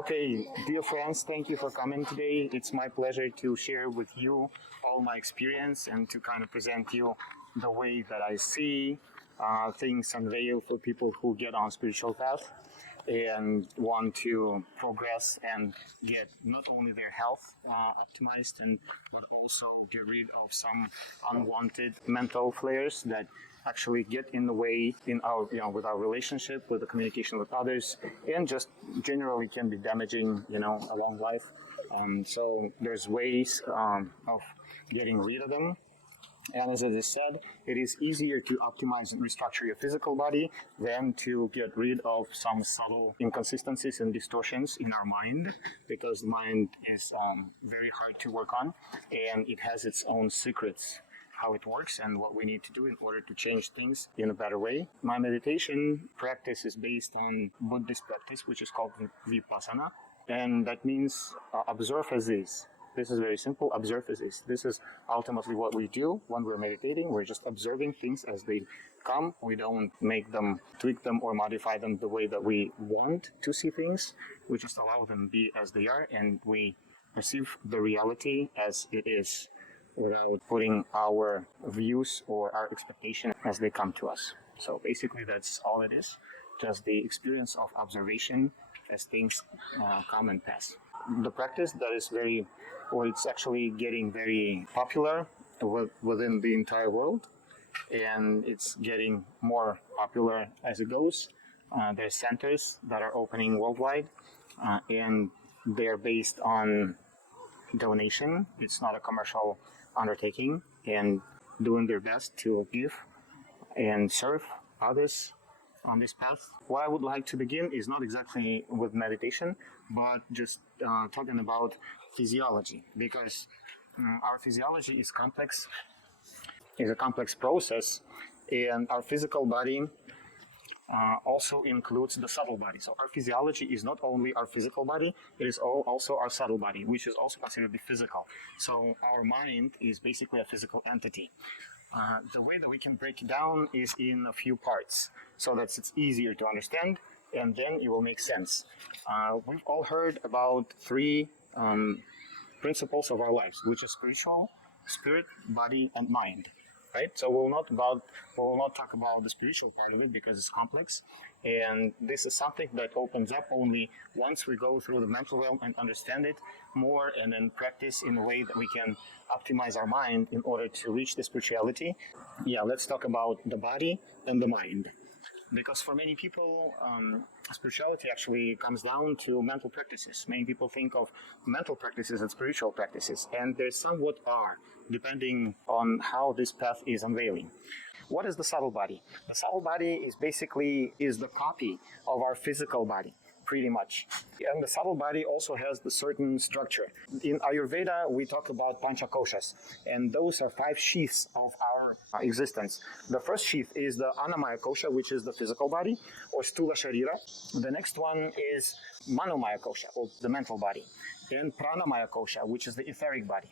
Okay, dear friends, thank you for coming today. It's my pleasure to share with you all my experience and to kind of present you the way that I see things unveiled for people who get on spiritual path and want to progress and get not only their health optimized but also get rid of some unwanted mental flares that actually get in the way in our with our relationship, with the communication with others, and just generally can be damaging along life. So there's ways of getting rid of them. And as I just said, it is easier to optimize and restructure your physical body than to get rid of some subtle inconsistencies and distortions in our mind, because the mind is very hard to work on, and it has its own secrets, how it works and what we need to do in order to change things in a better way. My meditation practice is based on Buddhist practice, which is called Vipassana, and that means observe as is. This is very simple. Observe as is. This is ultimately what we do when we're meditating. We're just observing things as they come. We don't make them, tweak them, or modify them the way that we want to see things. We just allow them be as they are, and we perceive the reality as it is, without putting our views or our expectations as they come to us. So basically that's all it is, just the experience of observation as things come and pass. The practice that is it's actually getting very popular within the entire world, and it's getting more popular as it goes. There's centers that are opening worldwide, and they're based on donation. It's not a commercial undertaking, and doing their best to give and serve others on this path. What I would like to begin is not exactly with meditation, but just talking about physiology, because our physiology is a complex process, and our physical body also includes the subtle body. So our physiology is not only our physical body, it is also our subtle body, which is also considered the physical. So our mind is basically a physical entity. The way that we can break it down is in a few parts, so that it's easier to understand, and then it will make sense. We've all heard about three principles of our lives, which is spiritual, spirit, body, and mind. Right? So we'll not talk about the spiritual part of it because it's complex, and this is something that opens up only once we go through the mental realm and understand it more, and then practice in a way that we can optimize our mind in order to reach the spirituality. Yeah, let's talk about the body and the mind. Because for many people, spirituality actually comes down to mental practices. Many people think of mental practices as spiritual practices, and they somewhat are, depending on how this path is unveiling. What is the subtle body? The subtle body is basically the copy of our physical body, pretty much. And the subtle body also has the certain structure. In Ayurveda, we talk about panchakoshas, and those are 5 sheaths of our existence. The first sheath is the annamaya kosha, which is the physical body, or stula sharira. The next one is manomaya kosha, or the mental body. Then pranamaya kosha, which is the etheric body.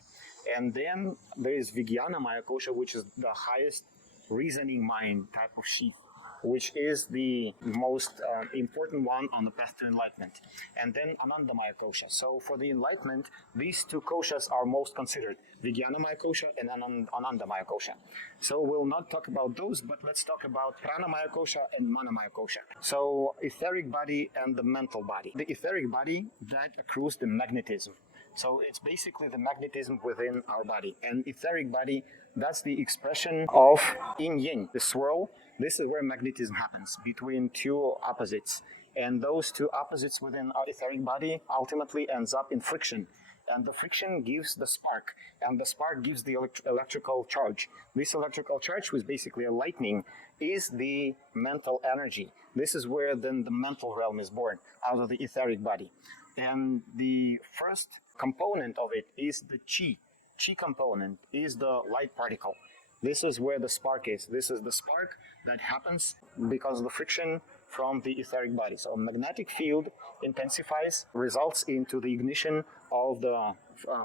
And then there is vijnanamaya kosha, which is the highest reasoning mind type of sheath, which is the most important one on the path to enlightenment. And then Anandamaya kosha. So for the enlightenment, these 2 koshas are most considered, Vijnanamaya kosha and Anandamaya kosha. So we'll not talk about those, but let's talk about Pranamaya kosha and Manomaya kosha. So etheric body and the mental body. The etheric body, that accrues the magnetism. So it's basically the magnetism within our body. And etheric body, that's the expression of yin-yang, the swirl. This is where magnetism happens, between 2 opposites. And those 2 opposites within our etheric body ultimately ends up in friction. And the friction gives the spark, and the spark gives the electrical charge. This electrical charge, which is basically a lightning, is the mental energy. This is where then the mental realm is born, out of the etheric body. And the first component of it is the chi. Chi component is the light particle. This is where the spark is. This is the spark that happens because of the friction from the etheric body. So a magnetic field intensifies, results into the ignition of the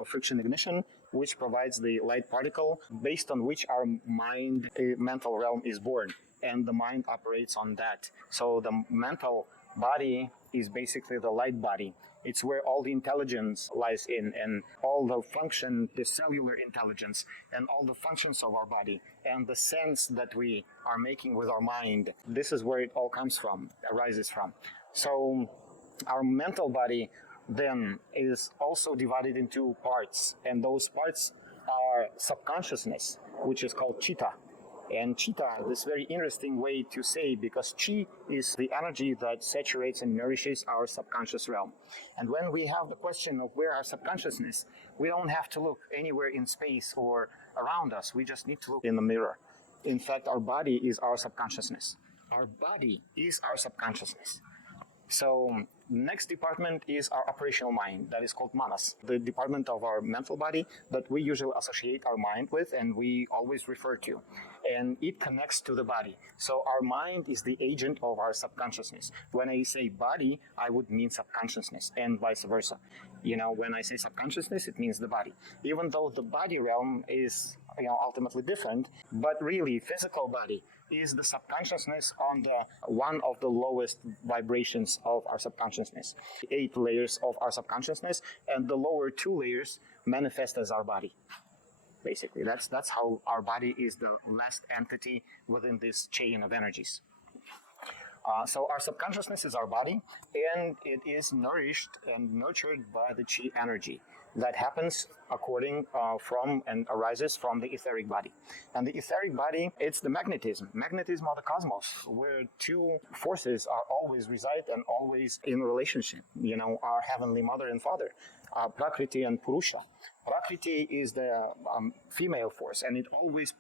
friction ignition, which provides the light particle based on which our mind, mental realm is born. And the mind operates on that. So the mental body is basically the light body. It's where all the intelligence lies in, and all the function, the cellular intelligence, and all the functions of our body, and the sense that we are making with our mind. This is where it all comes from, arises from. So our mental body then is also divided into parts, and those parts are subconsciousness, which is called chitta. And chitta, this very interesting way to say, because chi is the energy that saturates and nourishes our subconscious realm. And when we have the question of where our subconsciousness, we don't have to look anywhere in space or around us. We just need to look in the mirror. In fact, our body is our subconsciousness. Our body is our subconsciousness. So next department is our operational mind, that is called manas, the department of our mental body that we usually associate our mind with and we always refer to. And it connects to the body. So our mind is the agent of our subconsciousness. When I say body, I would mean subconsciousness and vice versa. When I say subconsciousness, it means the body. Even though the body realm is ultimately different, but really physical body is the subconsciousness on the one of the lowest vibrations of our subconsciousness. 8 layers of our subconsciousness, and the lower 2 layers manifest as our body. Basically, that's how our body is the last entity within this chain of energies. So our subconsciousness is our body, and it is nourished and nurtured by the chi energy that happens according from and arises from the etheric body. And the etheric body, it's the magnetism of the cosmos, where 2 forces are always reside and always in relationship. Our heavenly mother and father, Prakriti and Purusha. Prakriti is the female force, and it always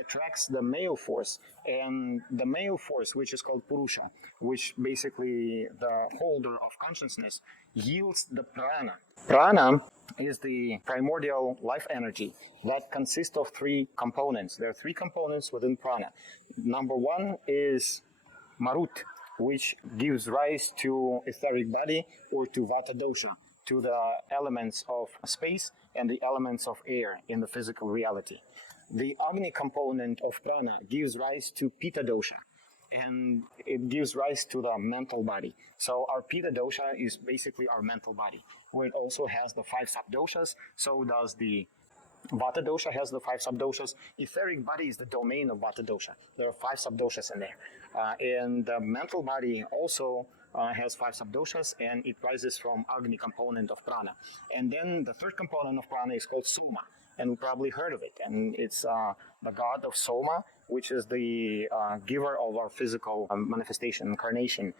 attracts the male force, and the male force, which is called Purusha, which basically the holder of consciousness, yields the prana. Prana is the primordial life energy that consists of 3 components. There are 3 components within prana. Number 1 is marut, which gives rise to etheric body or to vata dosha, to the elements of space and the elements of air in the physical reality. The Agni component of prana gives rise to Pitta dosha, and it gives rise to the mental body. So our Pitta dosha is basically our mental body, where it also has the 5 sub-doshas. So does the Vata dosha has the 5 sub-doshas. Etheric body is the domain of Vata dosha. There are 5 sub-doshas in there. And the mental body also has 5 sub-doshas, and it rises from Agni component of prana. And then the 3rd component of prana is called Soma, and we probably heard of it. And it's the god of Soma, which is the giver of our physical manifestation, incarnation,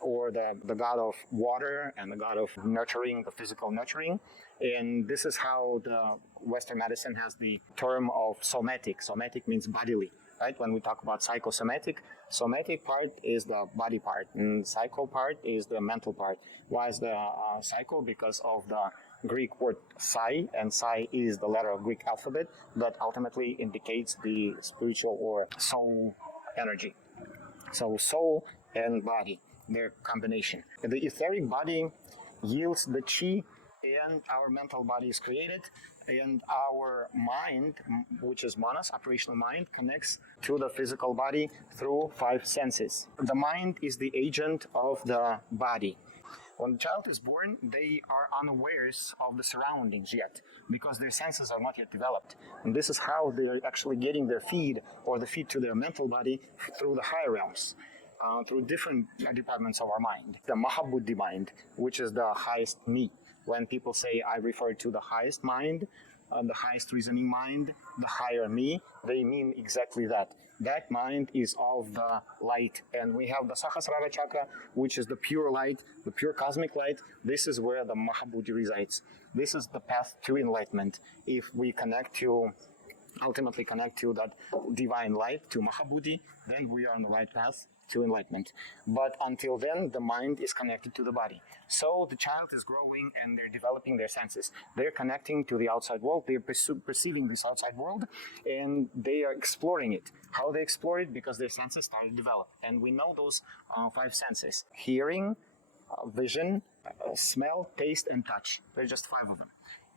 or the god of water and the god of nurturing, the physical nurturing. And this is how the Western medicine has the term of somatic. Somatic means bodily, right? When we talk about psychosomatic, somatic part is the body part, and psycho part is the mental part. Why is the psycho? Because of the Greek word psi, and psi is the letter of Greek alphabet that ultimately indicates the spiritual or soul energy. So soul and body, their combination. The etheric body yields the chi, and our mental body is created, and our mind, which is manas, operational mind, connects to the physical body through 5 senses. The mind is the agent of the body. When the child is born, they are unawares of the surroundings yet, because their senses are not yet developed. And this is how they're actually getting their feed, or the feed to their mental body, through the higher realms, through different departments of our mind. The Maha Buddhi mind, which is the highest me. When people say I refer to the highest mind, the highest reasoning mind, the higher me, they mean exactly that. That mind is of the light. And we have the Sahasrara chakra, which is the pure light, the pure cosmic light. This is where the Mahabuddhi resides. This is the path to enlightenment. If we ultimately connect to that divine light, to Mahabuddhi, then we are on the right path to enlightenment. But until then, the mind is connected to the body. So the child is growing and they're developing their senses. They're connecting to the outside world. They're perceiving this outside world, and they are exploring it. How they explore it? Because their senses started to develop. And we know those 5 senses: hearing, vision, smell, taste, and touch. There's just 5 of them.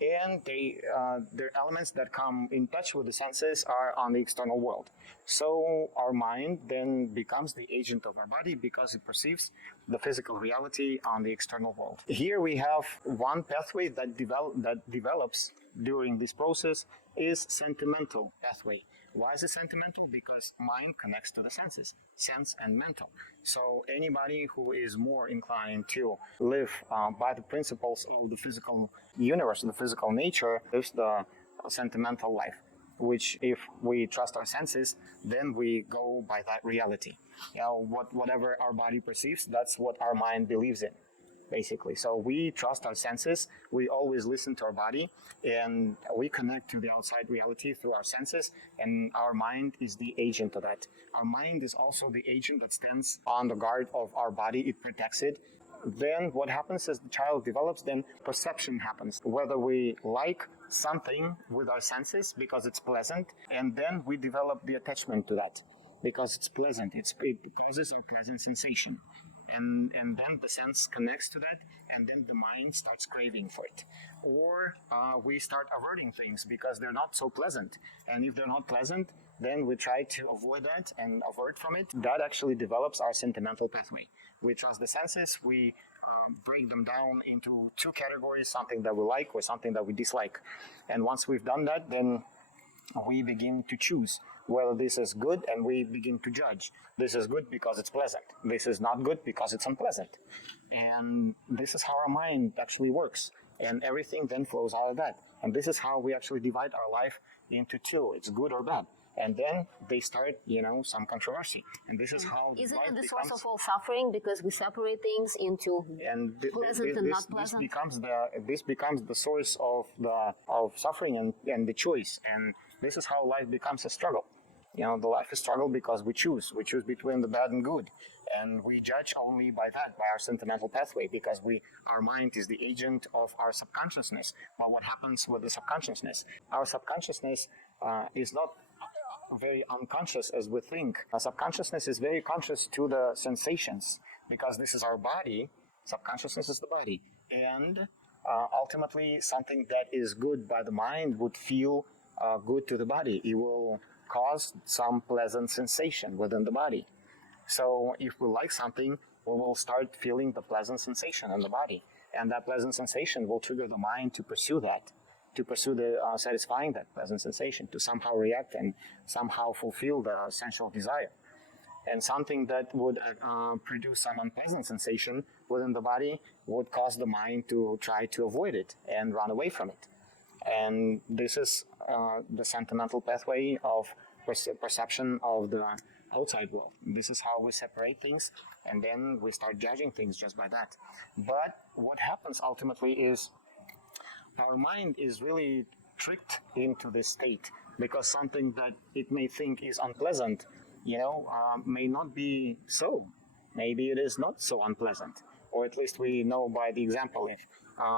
and their elements that come in touch with the senses are on the external world. So our mind then becomes the agent of our body because it perceives the physical reality on the external world. Here we have one pathway that develops during this process is sentimental pathway. Why is it sentimental? Because mind connects to the senses, sense and mental. So anybody who is more inclined to live by the principles of the physical universe, the physical nature, lives the sentimental life, which if we trust our senses, then we go by that reality. Whatever our body perceives, that's what our mind believes in, basically. So we trust our senses, we always listen to our body, and we connect to the outside reality through our senses, and our mind is the agent of that. Our mind is also the agent that stands on the guard of our body, it protects it. Then what happens as the child develops, then perception happens. Whether we like something with our senses because it's pleasant, and then we develop the attachment to that because it's pleasant, it causes a pleasant sensation. And then the sense connects to that, and then the mind starts craving for it. Or we start averting things because they're not so pleasant. And if they're not pleasant, then we try to avoid that and avert from it. That actually develops our sentimental pathway. We trust the senses, we break them down into two categories, something that we like or something that we dislike. And once we've done that, then we begin to choose whether this is good, and we begin to judge. This is good because it's pleasant. This is not good because it's unpleasant. And this is how our mind actually works. And everything then flows out of that. And this is how we actually divide our life into two. It's good or bad. And then they start, some controversy. And this is how Isn't life it the becomes, source of all suffering? Because we separate things into pleasant and not pleasant. This becomes the source of suffering and the choice. And this is how life becomes a struggle. The life is struggle because we choose. We choose between the bad and good. And we judge only by our sentimental pathway, because our mind is the agent of our subconsciousness. But what happens with the subconsciousness? Our subconsciousness is not very unconscious as we think. Our subconsciousness is very conscious to the sensations, because this is our body. Subconsciousness is the body. And ultimately, something that is good by the mind would feel good to the body. It will cause some pleasant sensation within the body. So if we like something, we will start feeling the pleasant sensation in the body. And that pleasant sensation will trigger the mind to pursue that, to pursue satisfying that pleasant sensation, to somehow react and somehow fulfill the sensual desire. And something that would produce some unpleasant sensation within the body would cause the mind to try to avoid it and run away from it. And this is the sentimental pathway of perception of the outside world. This is how we separate things, and then we start judging things just by that. But what happens ultimately is our mind is really tricked into this state, because something that it may think is unpleasant, may not be so. Maybe it is not so unpleasant, or at least we know by the example.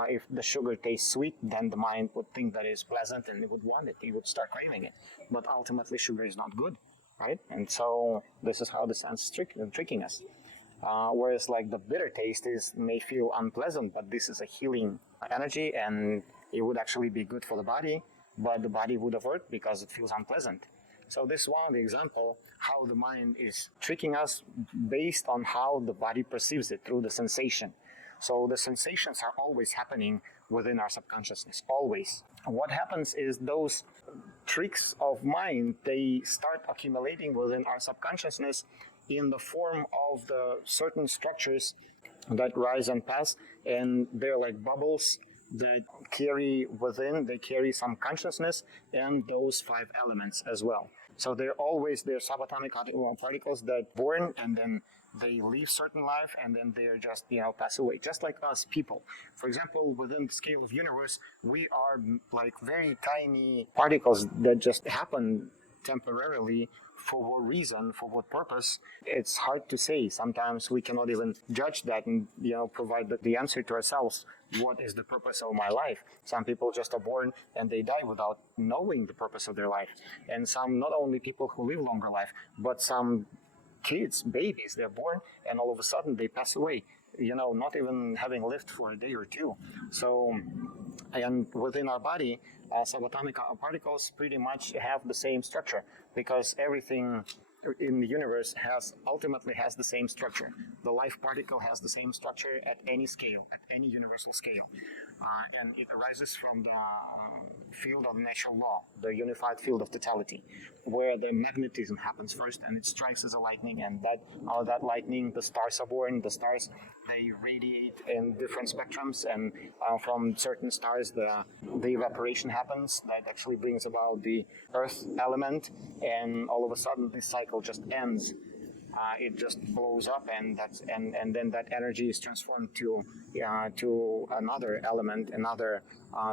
If the sugar tastes sweet, then the mind would think that it's pleasant and it would want it. It would start craving it. But ultimately, sugar is not good, right? And so this is how the sense is tricking us. Whereas like the bitter taste may feel unpleasant, but this is a healing energy, and it would actually be good for the body, but the body would avert because it feels unpleasant. So this is one of the example how the mind is tricking us based on how the body perceives it through the sensation. So the sensations are always happening within our subconsciousness, always. What happens is those tricks of mind, they start accumulating within our subconsciousness in the form of the certain structures that rise and pass, and they're like bubbles that they carry some consciousness and those 5 elements as well. So they're subatomic particles that born and then they live certain life, and then they're just, pass away. Just like us people. For example, within the scale of universe, we are like very tiny particles that just happen temporarily. For what reason, for what purpose, it's hard to say. Sometimes we cannot even judge that and, provide the answer to ourselves. What is the purpose of my life? Some people just are born and they die without knowing the purpose of their life. And some, not only people who live longer life, but some kids, babies, they're born and all of a sudden they pass away, not even having lived for a day or two. So And within our body, subatomic particles pretty much have the same structure, because everything in the universe ultimately has the same structure. The life particle has the same structure at any scale, at any universal scale. And it arises from the field of natural law, the unified field of totality, where the magnetism happens first, and it strikes as a lightning, and that lightning, the stars are born. The stars, they radiate in different spectrums, and from certain stars, the evaporation happens. That actually brings about the earth element, and all of a sudden, this cycle just ends. It just blows up, and then that energy is transformed to another element, another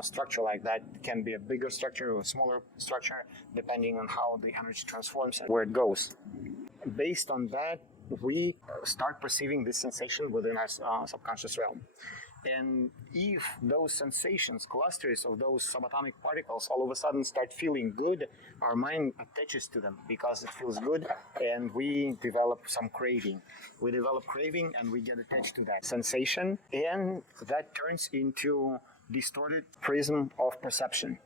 structure. Like that can be a bigger structure or a smaller structure, depending on how the energy transforms and where it goes. Based on that, we start perceiving this sensation within our subconscious realm. And if those sensations, clusters of those subatomic particles, all of a sudden start feeling good, our mind attaches to them because it feels good, and we develop some craving. We develop craving, and we get attached to that sensation, and that turns into distorted prism of perception.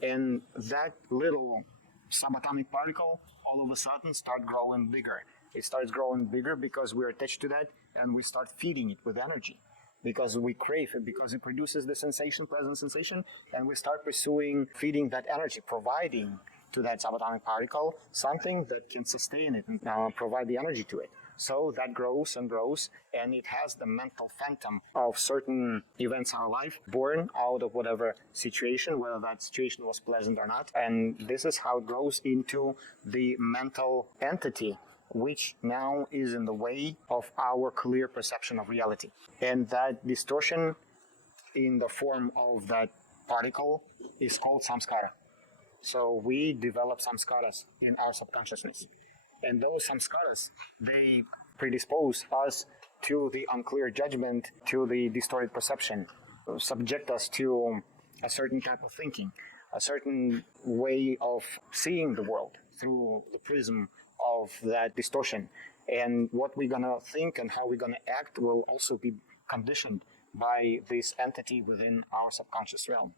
And that little subatomic particle all of a sudden start growing bigger. It starts growing bigger because we're attached to that, and we start feeding it with energy. Because we crave it, because it produces the sensation, pleasant sensation, and we start pursuing feeding that energy, providing to that subatomic particle something that can sustain it and provide the energy to it. So that grows and grows, and it has the mental phantom of certain events in our life born out of whatever situation, whether that situation was pleasant or not. And this is how it grows into the mental entity, which now is in the way of our clear perception of reality. And that distortion in the form of that particle is called samskara. So we develop samskaras in our subconsciousness. And those samskaras, they predispose us to the unclear judgment, to the distorted perception, subject us to a certain type of thinking, a certain way of seeing the world through the prism of that distortion. And what we're gonna think and how we're gonna act will also be conditioned by this entity within our subconscious realm.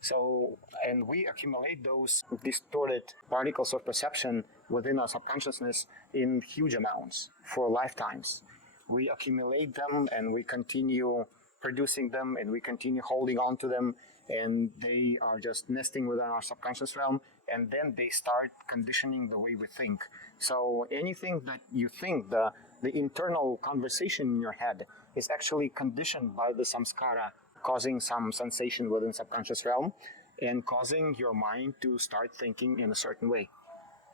So, and we accumulate those distorted particles of perception within our subconsciousness in huge amounts for lifetimes. We accumulate them, and we continue producing them, and we continue holding on to them, and they are just nesting within our subconscious realm, and then they start conditioning the way we think. So anything that you think, the internal conversation in your head is actually conditioned by the samskara, causing some sensation within subconscious realm and causing your mind to start thinking in a certain way.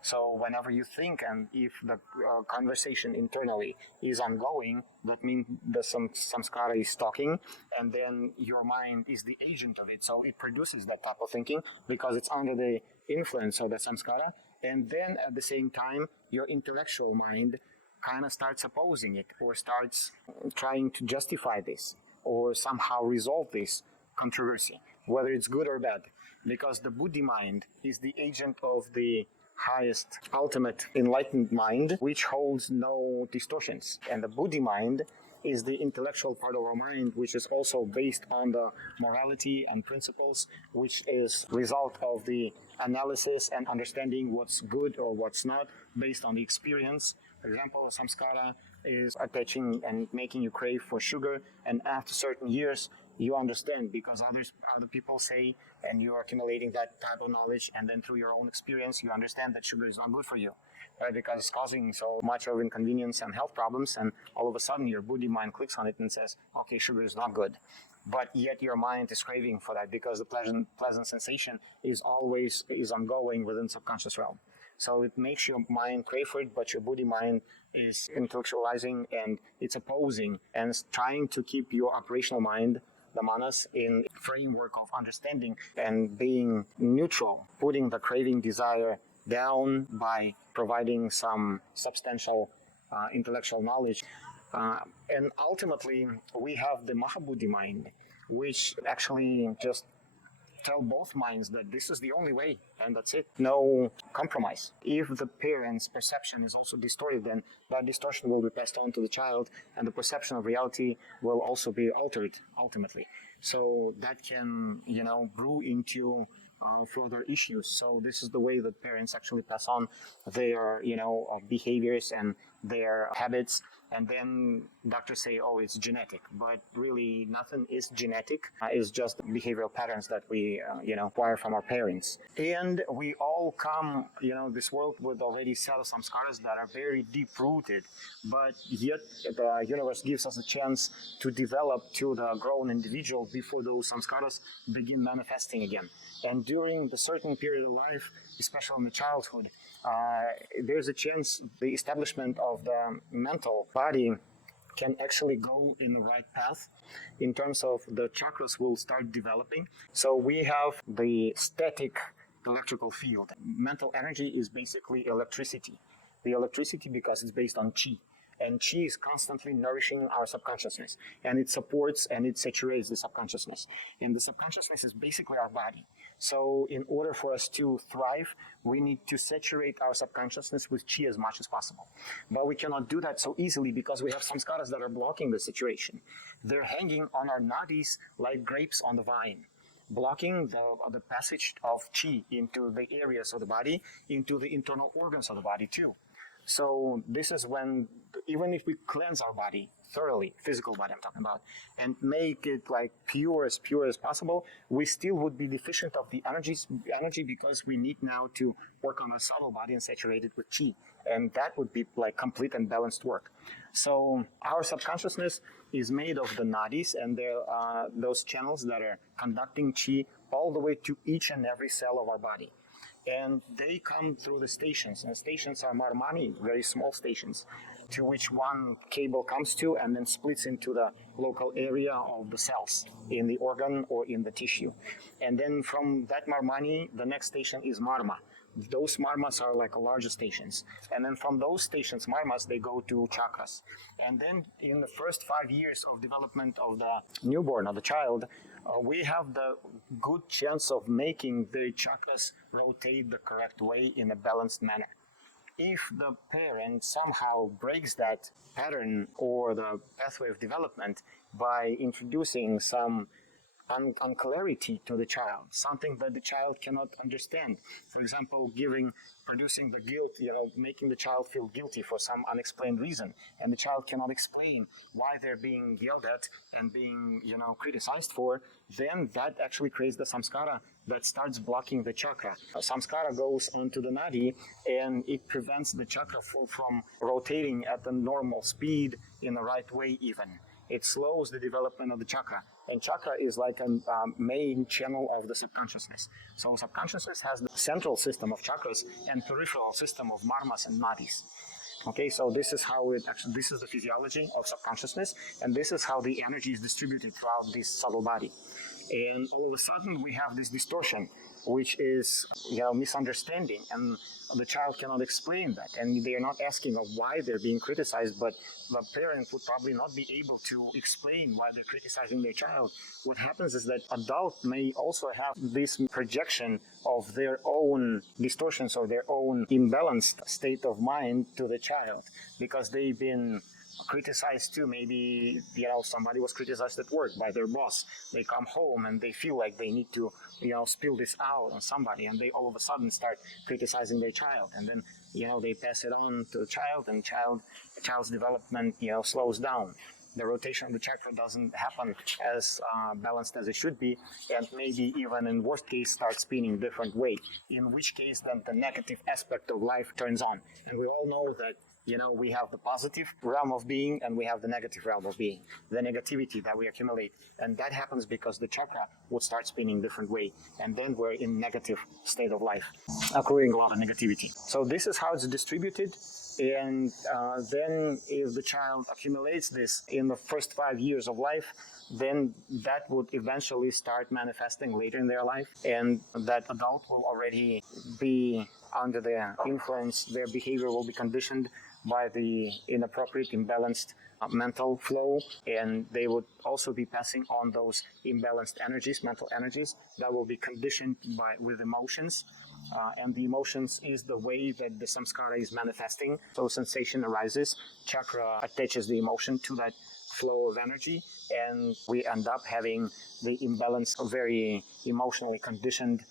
So whenever you think, and if the conversation internally is ongoing, that means the samskara is talking, and then your mind is the agent of it. So it produces that type of thinking because it's under the influence of the samskara. And then at the same time, your intellectual mind kind of starts opposing it, or starts trying to justify this, or somehow resolve this controversy, whether it's good or bad. Because the Buddhi mind is the agent of the highest, ultimate enlightened mind, which holds no distortions. And the Buddhi mind is the intellectual part of our mind, which is also based on the morality and principles, which is result of the analysis and understanding what's good or what's not, based on the experience. For example, a samskara is attaching and making you crave for sugar, and after certain years, you understand because other people say, and you're accumulating that type of knowledge, and then through your own experience, you understand that sugar is not good for you, right? Because it's causing so much of inconvenience and health problems, and all of a sudden your Buddhi mind clicks on it and says, okay, sugar is not good. But yet your mind is craving for that because the pleasant sensation is ongoing within subconscious realm. So it makes your mind crave for it, but your Buddhi mind is intellectualizing, and it's opposing and it's trying to keep your operational mind, the manas, in framework of understanding and being neutral, putting the craving desire down by providing some substantial intellectual knowledge. And ultimately, we have the Maha Buddhi mind, which actually just tell both minds that this is the only way and that's it. No compromise. If the parent's perception is also distorted, then that distortion will be passed on to the child, and the perception of reality will also be altered ultimately. So that can, brew into further issues. So this is the way that parents actually pass on their, behaviors and their habits. And then doctors say, oh, it's genetic. But really, nothing is genetic. It's just behavioral patterns that we, acquire from our parents. And we all come, this world with already set of samskaras that are very deep-rooted. But yet the universe gives us a chance to develop to the grown individual before those samskaras begin manifesting again. And during the certain period of life, especially in the childhood, there's a chance the establishment of the mental body can actually go in the right path in terms of the chakras will start developing. So we have the static electrical field. Mental energy is basically electricity. The electricity because it's based on chi. And chi is constantly nourishing our subconsciousness. And it supports and it saturates the subconsciousness. And the subconsciousness is basically our body. So in order for us to thrive, we need to saturate our subconsciousness with chi as much as possible. But we cannot do that so easily because we have samskaras that are blocking the saturation. They're hanging on our nadis like grapes on the vine, blocking the passage of chi into the areas of the body, into the internal organs of the body too. So this is when, even if we cleanse our body thoroughly, physical body I'm talking about, and make it like pure as possible, we still would be deficient of the energy because we need now to work on our subtle body and saturate it with chi. And that would be like complete and balanced work. So our subconsciousness is made of the nadis, and there are those channels that are conducting chi all the way to each and every cell of our body. And they come through the stations, and stations are marmani, very small stations, to which one cable comes to and then splits into the local area of the cells in the organ or in the tissue. And then from that marmani, the next station is marma. Those marmas are like larger stations. And then from those stations, marmas, they go to chakras. And then in the first 5 years of development of the newborn, of the child, we have the good chance of making the chakras rotate the correct way in a balanced manner. If the parent somehow breaks that pattern or the pathway of development by introducing some unclarity to the child, something that the child cannot understand. For example, producing the guilt, making the child feel guilty for some unexplained reason, and the child cannot explain why they're being yelled at and being, criticized for, then that actually creates the samskara that starts blocking the chakra. Samskara goes onto the nadi, and it prevents the chakra from rotating at the normal speed in the right way even. It slows the development of the chakra. And chakra is like a main channel of the subconsciousness. So subconsciousness has the central system of chakras and peripheral system of marmas and nadis. Okay, so this is how this is the physiology of subconsciousness, and this is how the energy is distributed throughout this subtle body. And all of a sudden we have this distortion, which is misunderstanding, and the child cannot explain that, and they are not asking of why they're being criticized, but the parent would probably not be able to explain why they're criticizing their child. What happens is that adult may also have this projection of their own distortions or their own imbalanced state of mind to the child, because they've been criticized too. Maybe somebody was criticized at work by their boss. They come home and they feel like they need to spill this out on somebody, and they all of a sudden start criticizing their child, and then they pass it on to the child, and child's development slows down. The rotation of the chakra doesn't happen as balanced as it should be, and maybe even in worst case starts spinning different way, in which case then the negative aspect of life turns on. And we all know that we have the positive realm of being and we have the negative realm of being, the negativity that we accumulate. And that happens because the chakra would start spinning different way. And then we're in negative state of life, accruing a lot of negativity. So this is how it's distributed. And then if the child accumulates this in the first 5 years of life, then that would eventually start manifesting later in their life. And that adult will already be under their influence, their behavior will be conditioned by the inappropriate, imbalanced mental flow, and they would also be passing on those imbalanced energies, mental energies, that will be conditioned with emotions. And the emotions is the way that the samskara is manifesting. So sensation arises, chakra attaches the emotion to that flow of energy, and we end up having the imbalance, a very emotionally conditioned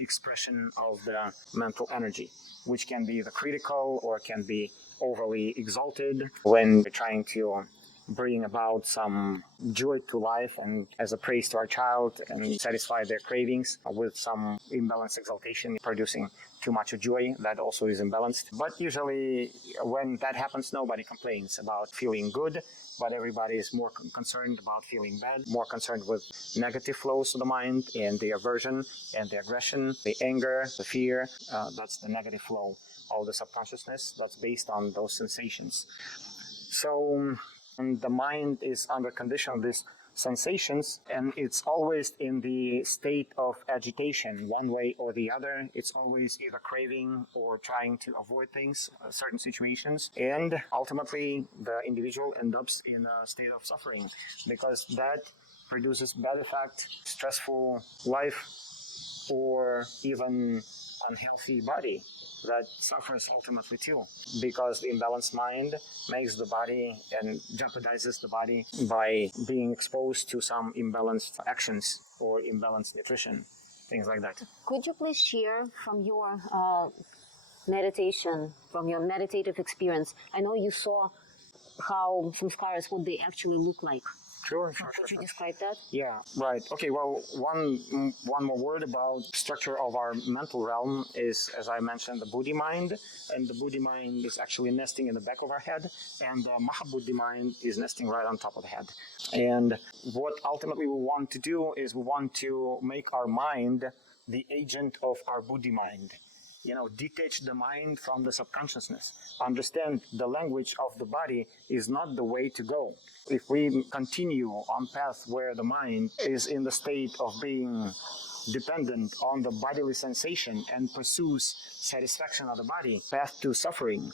expression of the mental energy, which can be the critical or can be overly exalted when we're trying to bring about some joy to life and as a praise to our child and satisfy their cravings with some imbalanced exaltation, producing too much joy. That also is imbalanced. But usually when that happens, nobody complains about feeling good, but everybody is more concerned about feeling bad, more concerned with negative flows of the mind and the aversion and the aggression, the anger, the fear. That's the negative flow of the subconsciousness that's based on those sensations. So the mind is under condition of these sensations, and it's always in the state of agitation, one way or the other. It's always either craving or trying to avoid things, certain situations, and ultimately the individual ends up in a state of suffering because that produces bad effect, stressful life, or even unhealthy body that suffers ultimately too, because the imbalanced mind makes the body and jeopardizes the body by being exposed to some imbalanced actions or imbalanced nutrition, things like that. Could you please share from your meditation, from your meditative experience? I know you saw how samskaras, what they actually look like. Sure. Could you describe that? Yeah, right. Okay, well, one more word about structure of our mental realm is, as I mentioned, the Buddhi mind. And the Buddhi mind is actually nesting in the back of our head. And the Maha Buddhi mind is nesting right on top of the head. And what ultimately we want to do is we want to make our mind the agent of our Buddhi mind. Detach the mind from the subconsciousness. Understand the language of the body is not the way to go. If we continue on path where the mind is in the state of being dependent on the bodily sensation and pursues satisfaction of the body, path to suffering,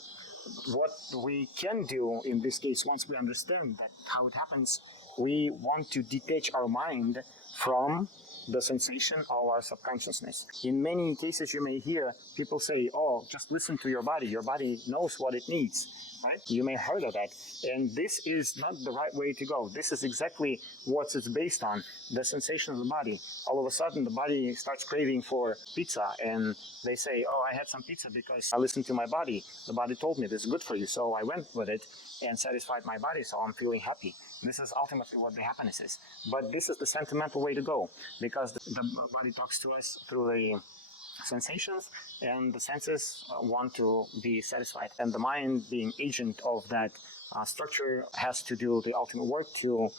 what we can do in this case, once we understand that how it happens, we want to detach our mind from the sensation of our subconsciousness. In many cases, you may hear people say, oh, just listen to your body. Your body knows what it needs. Right? You may have heard of that. And this is not the right way to go. This is exactly what it's based on, the sensation of the body. All of a sudden, the body starts craving for pizza, and they say, oh, I had some pizza because I listened to my body. The body told me this is good for you, so I went with it and satisfied my body, so I'm feeling happy. This is ultimately what the happiness is. But this is the sentimental way to go, because the body talks to us through the sensations, and the senses want to be satisfied. And the mind, being agent of that structure, has to do the ultimate work to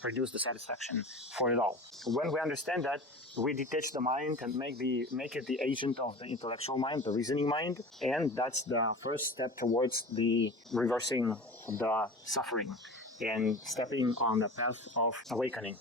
produce the satisfaction for it all. When we understand that, we detach the mind and make it the agent of the intellectual mind, the reasoning mind, and that's the first step towards the reversing the suffering and stepping on the path of awakening.